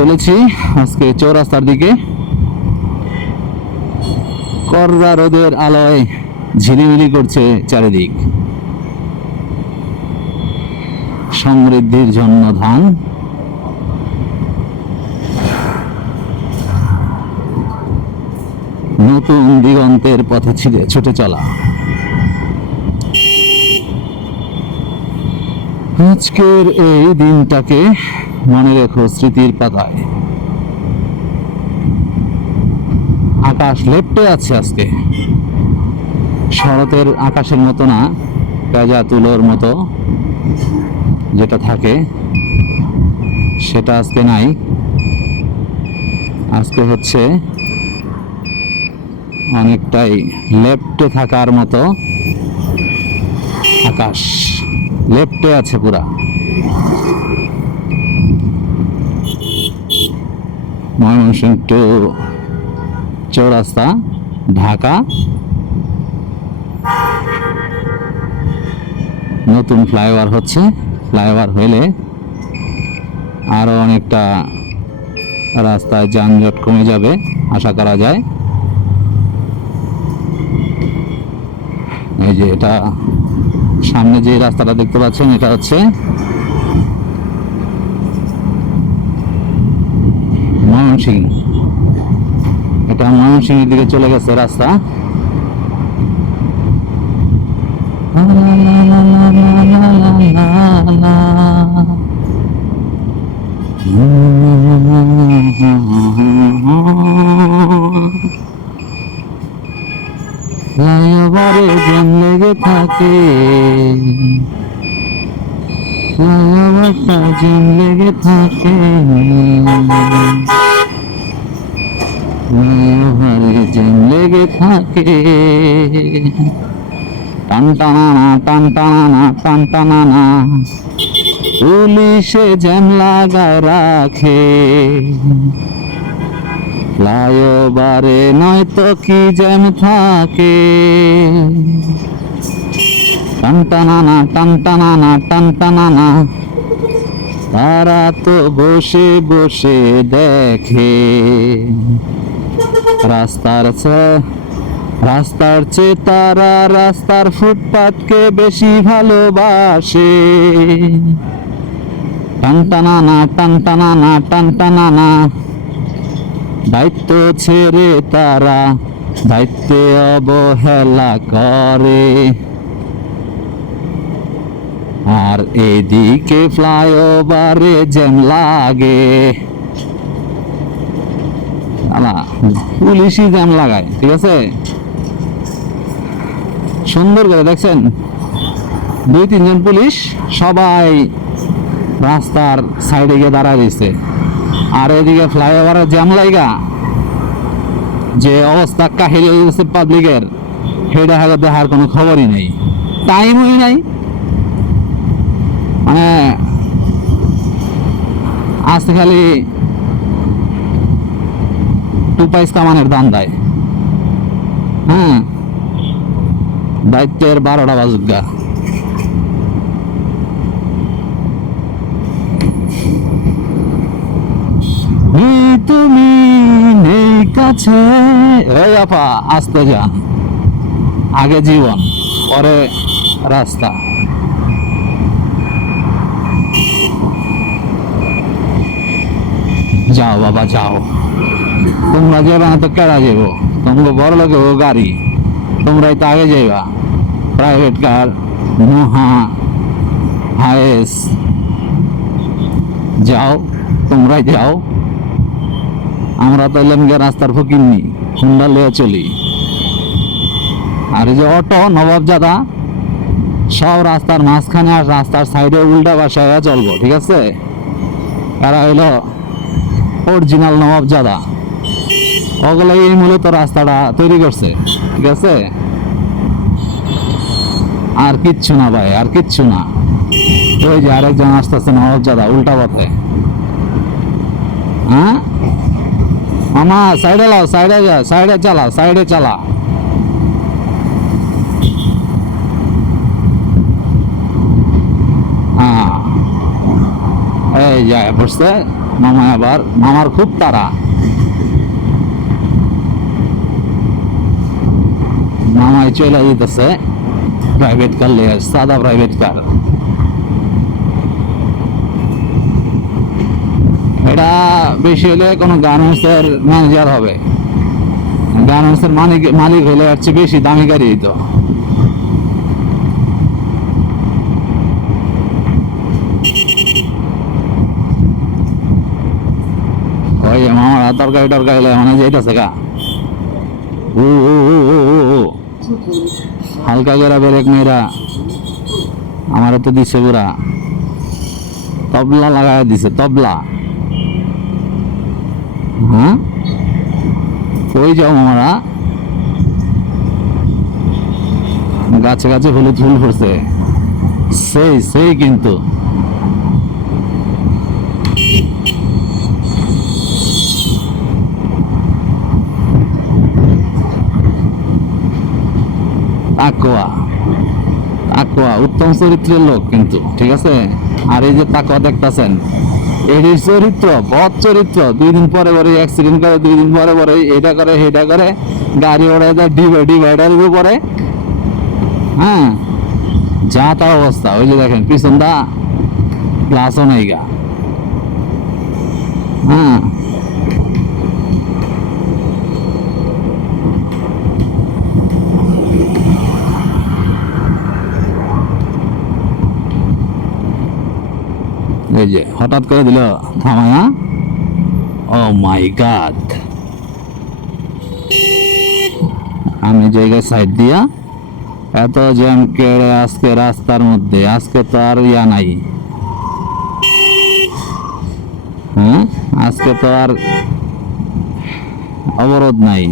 চলেছি আজকে চৌরাস্তার দিকে। কররা রোদের আলোয় ঝিলিমিলি করছে চারিদিক। সমৃদ্ধির জন্য ধান, নতুন দিগন্তের পথে ছুটে চলা। আজকের এই দিনটাকে মনে রেখো স্মৃতির পাতায়। আকাশ লেপ্টে আছে আজকে, শরতের আকাশের মতো না, পেঁজা তুলোর মতো যেটা থাকে সেটা আজকে নাই। আজকে হচ্ছে অনেকটাই লেপ্টে থাকার মতো আকাশ, লেপ্টে আছে পুরা। ময়মনসিংহ টু চৌরাস্তা, ঢাকা। নতুন ফ্লাইওভার হচ্ছে, ফ্লাইওভার হইলে আরো অনেকটা রাস্তায় যানজট কমে যাবে আশা করা যায়। এই যে এটা সামনে যে রাস্তাটা দেখতে পাচ্ছেন, এটা হচ্ছে ময়মনসিংহ। এটা ময়মনসিংহের দিকে চলে গেছে রাস্তা। ফ্লাইওভারে জ্যাম লেগে থাকে, ফ্লাইওভারটা জ্যাম লেগে থাকে, ফ্লাইওভারে জ্যাম লেগে থাকে। টান টানা টান টানা টান টানা, পুলিশে জ্যাম লাগায় রাখে। ফ্লাইওভারে নয়তো কি জ্যাম থাকে। টান টানা টান টানা টান টানা, তারা তো বসে বসে দেখে। রাস্তার চেয়ে তারা রাস্তার ফুটপাতকে বেশি ভালোবাসে। টান টানা টান টানা টান টানা, দায়িত্ব ছেড়ে তারা দায়িত্বে অবহেলা করে। আর এদিকে ফ্লাইওভারে জ্যাম লাগে, পুলিশই জ্যাম লাগায়। ঠিক আছে, সুন্দর করে দেখছেন 2-3 জন পুলিশ সবাই রাস্তার সাইডে গিয়ে দাঁড়ায় দিচ্ছে। আর এদিকে ফ্লাইওভারে জ্যাম লাগা যে অবস্থা কাহিল হয়ে গেছে পাবলিকের, সেটা হয়তো দেখার কোনো খবরই নেই, টাইমই নাই। মানে আজকে খালি টুপাইস কামানের দাম দেয়। হ্যাঁ, দায়িত্বের 12টা বাজুগা। তুমি নেই কাছে, এই আপা আসতে যান, আগে জীবন পরে রাস্তা। যাও বাবা যাও, তোমরা যাবে না তো কেডা যাবো? তোমরা বড় লোক গাড়ি, তোমরাই তো আগে যাইবা। প্রাইভেট কার, মহা হায়েস, যাও তোমরাই যাও। আমরা তো এলাম রাস্তার ফকির নি, হুন্ডা লয়ে চলি। আর এই যে অটো নবাবজাদা সব রাস্তার মাঝখানে আর রাস্তার সাইডে উল্টা বাসায় চলবো। ঠিক আছে, এরা হইলো অরিজিনাল নবাবজাদা, ওগুলো এই মূলত রাস্তাটা তৈরি করছে। ঠিক আছে, আর কিচ্ছু না ভাই, আর কিচ্ছু না। ওই যে আরেকজন আসতেছে নবাবজাদা উল্টা পথে। হ্যাঁ মামা, সাইডে লাও, সাইডে যা, সাইডে চালা, সাইডে চালা। হ্যাঁ, এই যায় বসছে মামায় আবার মামার খুব তাড়া, মামায় চলে যেতেছে প্রাইভেট কার লিয়ে, সাদা প্রাইভেট কার। এটা বেশি হলে কোনো গার্মেন্টসের ম্যানেজার হবে, গার্মেন্টসের মালিক হলে এর চেয়ে বেশি দামি গাড়ি তো। ওই মামার তরকারি টরকারি মানে যাইতেছে গা, ও ও ও ও ও ও হালকা করে ব্রেক মেয়েরা আমার তো দিছে পুরা, তবলা লাগাই দিছে, তবলা। হ্যাঁ ওই যাও মামারা, গাছে গাছে হলুদ ফুল ফুটছে, সেই সেই কিন্তু তাকওয়া, তাকওয়া উত্তম চরিত্রের লোক কিন্তু, ঠিক আছে। আর এই যে তাকওয়া দেখতেছেন, এই চরিত্র বদ চরিত্র, 2 দিন পরে পরে অ্যাক্সিডেন্ট করে, 2 দিন পরে পরে এটা করে সেটা করে, গাড়ি ওড়ে যায় ডিভাইডারের উপরে। হ্যাঁ যা তা অবস্থা। ওই যে দেখেন পিছনটা গ্লাসও নেই গা। হ্যাঁ এই যে হঠাৎ করে দিল থামায়া, ও মাই গড। আমি জায়গায় সাইড দিয়া এত জ্যাম কেড়ে আজকে রাস্তার মধ্যে, আজকে তো আর ইয়া নাই। হ্যাঁ আজকে তো আর অবরোধ নাই,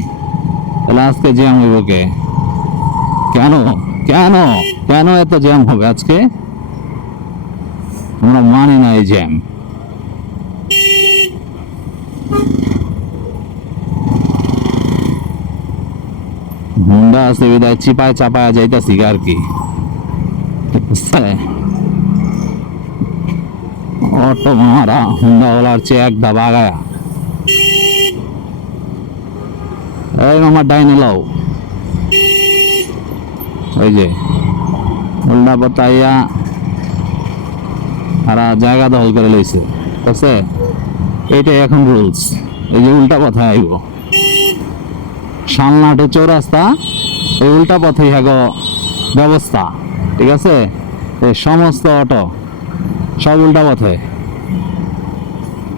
তাহলে আজকে জ্যাম হইব কে? কেন কেন কেন এত জ্যাম হবে আজকে? আমরা মানি না এই জ্যাম। হুন্ডা আছে বিদায় চিপায় চাপায় যাইতাছি আর কি। অটো মারা হুন্ডা ওলার চেয়ে এক ধাপ আগায়া, এই মামা ডাইনে লাও। ওই যে উল্টা বতাইয়া তারা জায়গা দখল করে লইছে, ঠিক আছে। এইটাই এখন রুলস। এই যে উল্টা পথে আইব, সালনাটে চৌরাস্তা, এই উল্টা পথে হ্যাগো ব্যবস্থা, ঠিক আছে। এই সমস্ত অটো সব উল্টা পথে,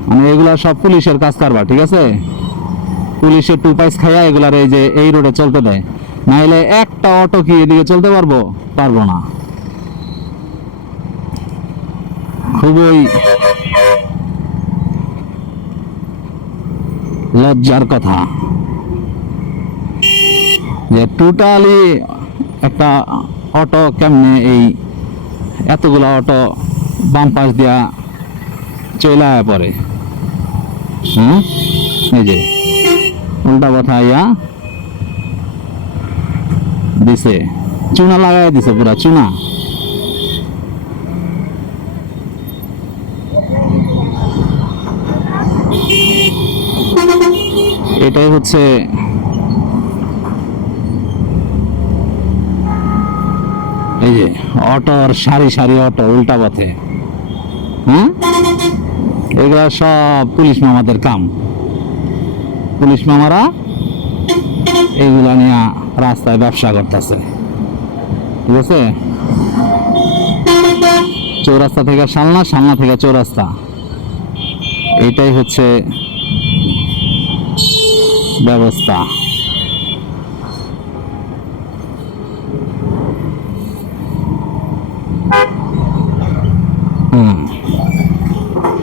মানে এগুলা সব পুলিশের কাজ কারবার, ঠিক আছে। পুলিশের 2 পাইস খাইয়া এগুলার এই যে এই রোডে চলতে দেয়, নাইলে একটা অটো কি এদিকে চলতে পারবো না। খুবই লজ্জার কথা যে টোটালি একটা অটো কেমনে এই এতগুলো অটো বাম পাশ দিয়া চলে আয়া পড়ে। হ্যাঁ এই যে উল্টা কথা আইয়া দিছে, চুনা লাগাই দিছে, পুরা চুনা। এটাই হচ্ছে এই যে অটোর সারি সারি অটো উল্টা পথে। হ্যাঁ এগুলা সব পুলিশ মামাদের কাম, পুলিশ মামারা এইগুলা নিয়ে রাস্তায় ব্যবসা করতেছে, ঠিক আছে। চৌরাস্তা থেকে সালনা, সালনা থেকে চৌরাস্তা, এটাই হচ্ছে ব্যবস্থা।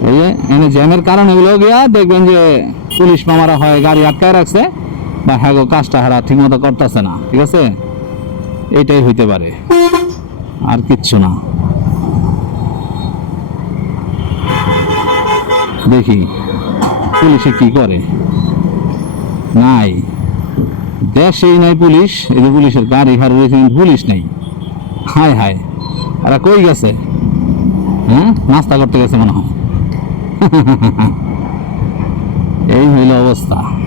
এই যে এনে জ্যামের কারণ এগুলো গিয়া দেখবেন যে পুলিশ মামারা হয় গাড়ি আটকায় রাখছে, বা হ্যাঁ কাজটা হারা ঠিক মতো করতেছে না, ঠিক আছে। এটাই হইতে পারে, আর কিচ্ছু না। দেখি পুলিশে কি করে। নাই দেশেই নাই পুলিশ, এই যে পুলিশের গাড়ি হার রয়েছে, পুলিশ নেই। হায় হায়, এরা কই গেছে? হ্যাঁ নাস্তা করতে গেছে মনে হয়। রাস্তা।